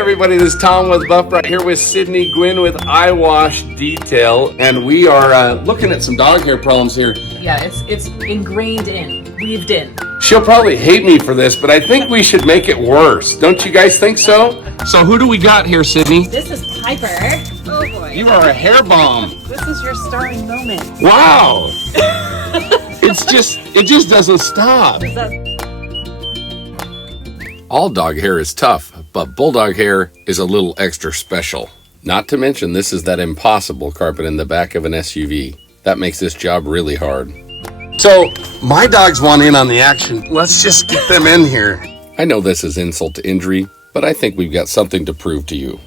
everybody, this is Tom with Buff Brite here with Sydney Gwynn with Eye Wash Detail, and we are looking at some dog hair problems here. Yeah, it's ingrained in, weaved in. She'll probably hate me for this, but I think we should make it worse. Don't you guys think so? So who do we got here, Sydney? This is Piper. Oh boy. You are a hair bomb. This is your starring moment. Wow. It just doesn't stop. All dog hair is tough, but bulldog hair is a little extra special. Not to mention, this is that impossible carpet in the back of an SUV. That makes this job really hard. So, my dogs want in on the action. Let's just get them in here. I know this is insult to injury, but I think we've got something to prove to you.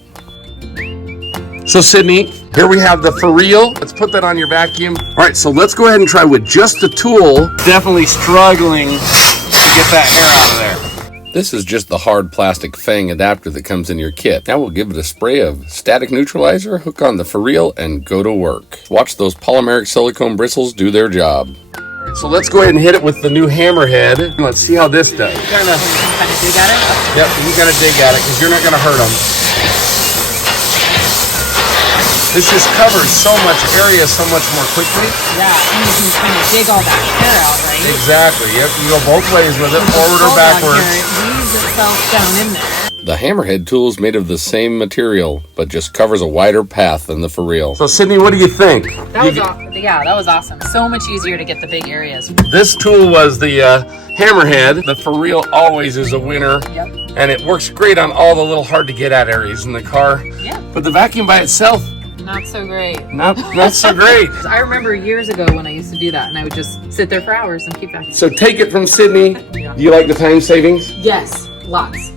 So, Sydney, here we have the Fur-Eel. Let's put that on your vacuum. All right, so let's go ahead and try with just the tool. Definitely struggling to get that hair out of there. This is just the hard plastic fang adapter that comes in your kit. Now we'll give it a spray of static neutralizer, hook on the Fur-Eel, and go to work. Watch those polymeric silicone bristles do their job. So let's go ahead and hit it with the new Hammerhead. Let's see how this does. You kind of dig at it? Yep, you gotta dig at it because you're not gonna hurt them. This just covers so much area so much more quickly. Yeah, and you can kind of dig all that hair out, right? Exactly, yep. You go both ways with it, forward or backwards. It weaves itself down in there. The Hammerhead tool is made of the same material, but just covers a wider path than the Fur-Eel. So Sydney, what do you think? That was awesome. So much easier to get the big areas. This tool was the Hammerhead. The Fur-Eel always is a winner. Yep. And it works great on all the little hard to get at areas in the car. Yeah. But the vacuum by itself, not so great. Not so great. I remember years ago when I used to do that, and I would just sit there for hours and keep vacuuming. So take it from Sydney. Yeah. Do you like the time savings? Yes, lots.